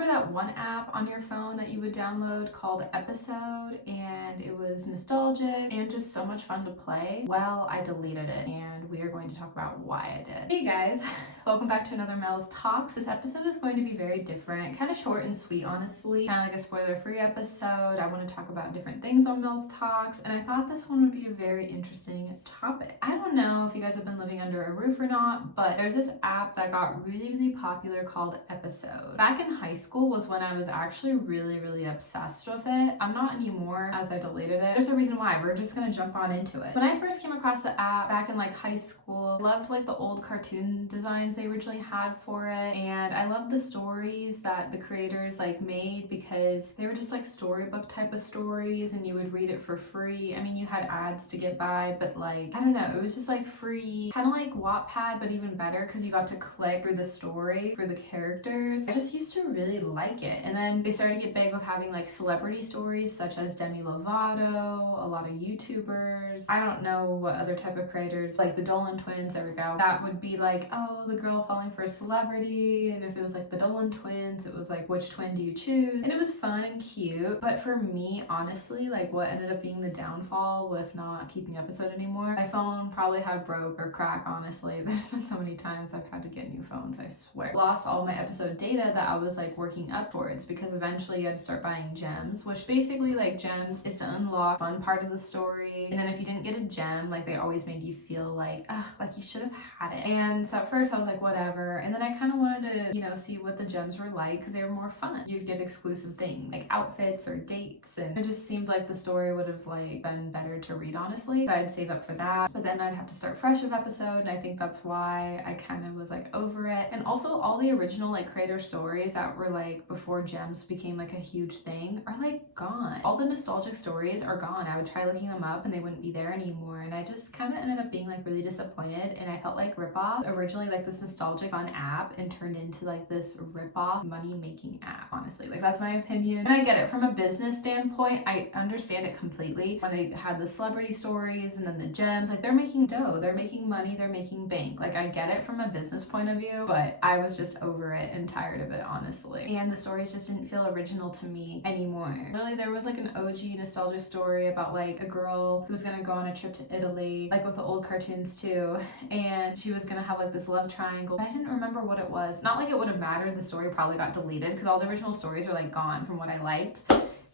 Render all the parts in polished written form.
remember that one app on your phone that you would download called Episode, and it was nostalgic and just so much fun to play? Well, I deleted it, and we are going to talk about why I did. Hey guys, welcome back to another Mels Talks. This episode is going to be very different, kind of short and sweet, honestly. Kind of like a spoiler-free episode. I want to talk about different things on Mels Talks, and I thought this one would be a very interesting topic. I don't know if you guys have been living under a roof or not, but there's this app that got really popular called Episode. Back in high school was when I was actually really obsessed with it. I'm not anymore, as I deleted it. There's a reason why. We're just gonna jump on into it. When I first came across the app back in like high school, I loved like the old cartoon designs they originally had for it, and I loved the stories that the creators like made because they were just like storybook type of stories, and you would read it for free. I mean, you had ads to get by, but like, I don't know, it was just like free, kind of like Wattpad, but even better because you got to click through the story for the characters. I just used to really like it. And then they started to get big with having like celebrity stories such as Demi Lovato, a lot of YouTubers. I don't know what other type of creators, like the Dolan twins, there we go. That would be like, oh, the girl falling for a celebrity. And if it was like the Dolan twins, it was like, which twin do you choose? And it was fun and cute. But for me, honestly, like what ended up being the downfall with not keeping Episode anymore, my phone probably had broke or crack, honestly. There's been so many times I've had to get new phones, I swear. Lost all my Episode data that I was like working up towards because eventually you had to start buying gems, which basically like gems is to unlock fun part of the story. And then if you didn't get a gem, like they always made you feel like, ugh, like you should have had it. And so at first I was like, whatever. And then I kind of wanted to, you know, see what the gems were like because they were more fun. You'd get exclusive things like outfits or dates, and it just seemed like the story would have like been better to read, honestly. So I'd save up for that, but then I'd have to start fresh with Episode, and I think that's why I kind of was like over it. And also all the original like creator stories that were like before gems became like a huge thing are like gone. All the nostalgic stories are gone. I would try looking them up and they wouldn't be there anymore, and I just kind of ended up being like really disappointed, and I felt like ripoff. Originally like this nostalgic fun app and turned into like this ripoff money making app, honestly. Like that's my opinion, and I get it from a business standpoint. I understand it completely. When they had the celebrity stories and then the gems, like they're making dough, they're making money, they're making bank. Like I get it from a business point of view, but I was just over it and tired of it, honestly. And the stories just didn't feel original to me anymore. Really, there was like an OG nostalgia story about like a girl who was gonna go on a trip to Italy, like with the old cartoons too, and she was gonna have like this love triangle. I didn't remember what it was. Not like it would have mattered, the story probably got deleted because all the original stories are like gone from what I liked.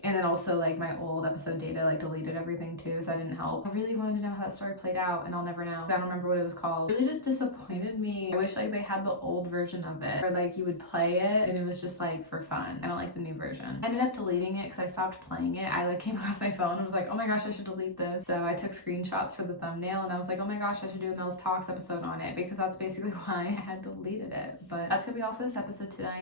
And then also like my old Episode data like deleted everything too, so that didn't help. I really wanted to know how that story played out, and I'll never know. I don't remember what it was called. It really just disappointed me. I wish like they had the old version of it, or like you would play it and it was just like for fun. I don't like the new version. I ended up deleting it because I stopped playing it. I like came across my phone and was like, oh my gosh, I should delete this. So I took screenshots for the thumbnail and I was like, oh my gosh, I should do a Mels Talks episode on it, because that's basically why I had deleted it. But that's gonna be all for this episode tonight.